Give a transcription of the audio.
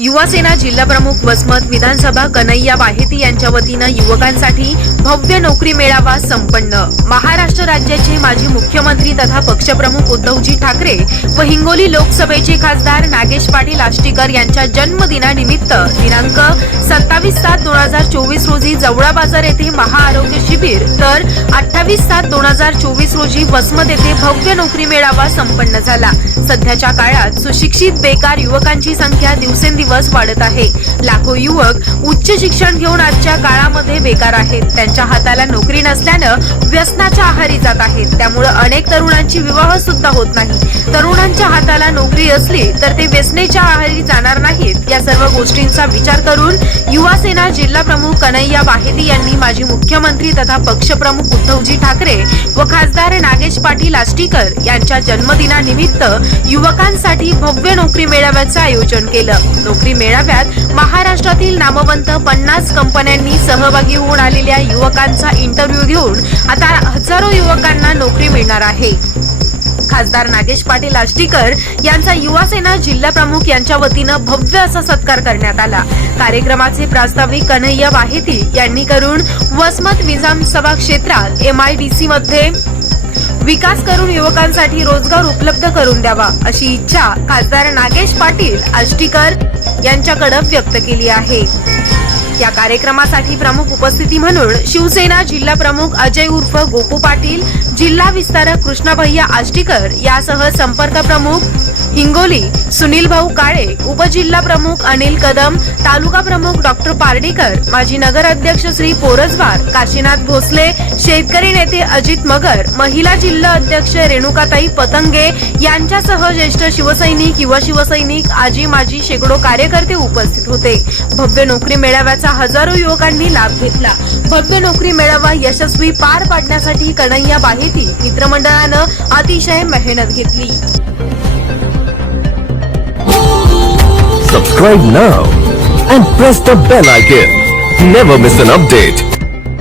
युवासेना जिल्हा प्रमुख वसमत विधानसभा कन्हैया वाहेती यांच्या वतीनं युवकांसाठी भव्य नोकरी मेळावा संपन्न. महाराष्ट्र राज्याचे माजी मुख्यमंत्री तथा पक्षप्रमुख उद्धवजी ठाकरे व हिंगोली लोकसभेचे खासदार नागेश पाटील आष्टीकर यांच्या जन्मदिनानिमित्त दिनांक सत्तावीस सात दोन हजार चोवीस रोजी जवळा बाजार येथे महाआरोग्य शिबिर तर अठ्ठावीस सात दोन हजार चोवीस रोजी वसमत येथे भव्य नोकरी मेळावा संपन्न झाला. सध्याच्या काळात सुशिक्षित बेकार युवकांची संख्या दिवसेंदिवस वाढत आहे. लाखो युवक उच्च शिक्षण घेऊन आजच्या काळामध्ये बेकार आहेत. त्यांच्या हाताला नोकरी नसल्यानं व्यसनाच्या आहारी जात आहेत. त्यामुळे अनेक तरुणांची विवाह सुद्धा होत नाही. तरुणांच्या हाताला नोकरी असली तर ते व्यसनेच्या आहारी जाणार नाहीत. या सर्व गोष्टींचा विचार करून युवा सेना जिल्हा प्रमुख कन्हैया बाहेदी यांनी माजी मुख्यमंत्री तथा पक्षप्रमुख उद्धवजी ठाकरे व खासदार नागेश पाटील आष्टीकर यांच्या जन्मदिनानिमित्त युवकांसाठी भव्य नोकरी मेळाव्याचं आयोजन केलं. नोकरी मेळाव्यात महाराष्ट्रातील नामवंत पन्नास कंपन्यांनी सहभागी होऊन आलेल्या युवकांचा इंटरव्ह्यू घेऊन आता हजारो युवकांना नोकरी मिळणार आहे. खासदार नागेश पाटील आष्टीकर यांचा युवा सेना जिल्हा प्रमुख यांच्या वतीनं भव्य असा सत्कार करण्यात आला. कार्यक्रमाचे प्रास्ताविक कन्हैया वाहेती यांनी करून वसमत विजाम सभा क्षेत्रात एमआयडीसी मध्ये विकास करून युवकांसाठी रोजगार उपलब्ध करून द्यावा अशी इच्छा खासदार नागेश पाटील आष्टीकर यांच्याकडे व्यक्त केली आहे. या कार्यक्रमासाठी प्रमुख उपस्थिती म्हणून शिवसेना जिल्हा प्रमुख अजय उर्फ गोपू पाटील जिल्हा विस्तारक कृष्णाभैया आष्टीकर यासह संपर्क प्रमुख हिंगोली सुनील भाऊ काळे उपजिल्हा प्रमुख अनिल कदम तालुका प्रमुख डॉक्टर पार्डीकर माजी नगर अध्यक्ष श्री पोरजवार काशीनाथ भोसले शेतकरी नेते अजित मगर महिला जिल्हा अध्यक्ष रेणुकाताई पतंगे यांच्यासह ज्येष्ठ शिवसैनिक युवा शिवसैनिक आजी माजी शेकडो कार्यकर्ते उपस्थित होते. भव्य नोकरी मेळाव्याचा हजारो युवकांनी लाभ घेतला. भव्य नोकरी मेळावा यशस्वी पार पाडण्यासाठी कन्हैया बाहेती मित्रमंडळानं अतिशय मेहनत घेतली. Subscribe now and press the bell icon never miss an update